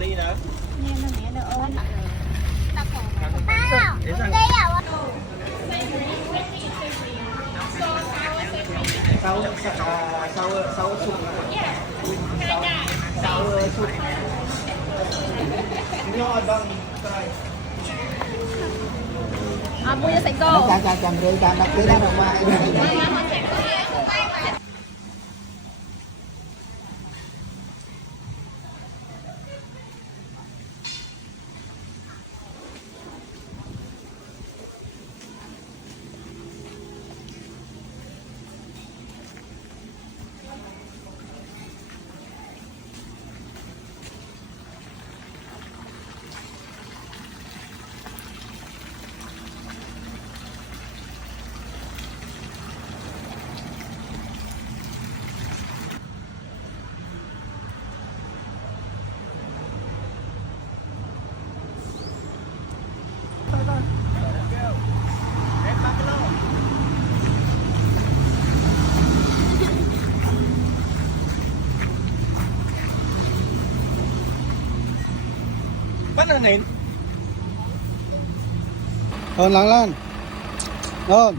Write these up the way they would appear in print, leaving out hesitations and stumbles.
đi nào. Nè nó mẹ nó ôm. Sau sụp sau sụp nho bằng Punya seko. Chàng rồi chàng đặt cái đó rồi mà. bắt là này Lăn lên. Lên.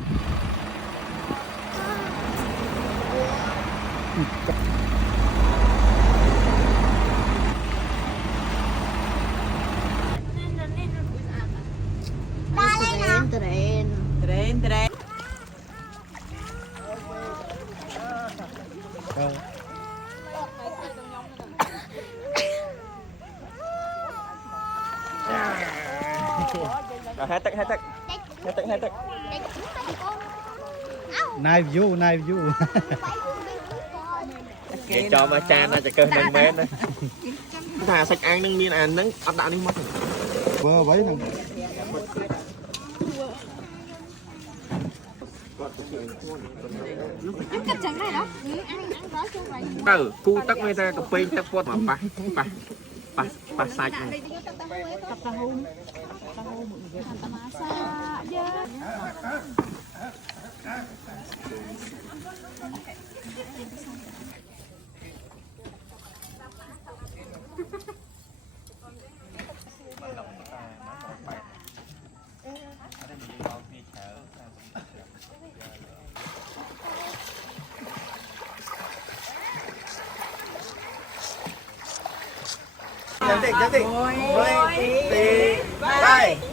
Tren. hai tấc Nice view. để cho mà cha nóจะเกิน1 mét đấy thà sạch ăn nâng miên ăn nâng ấp đạo đi mất Vừa vậy nè. Ăn cặp chẳng này đó. Ăn đó chứ vậy. Cu tắc mấy ta cà phê tắc phốt mà pa sạch này Cặp tahu. Tanta masak aja. Jantik. 1, 2, 3,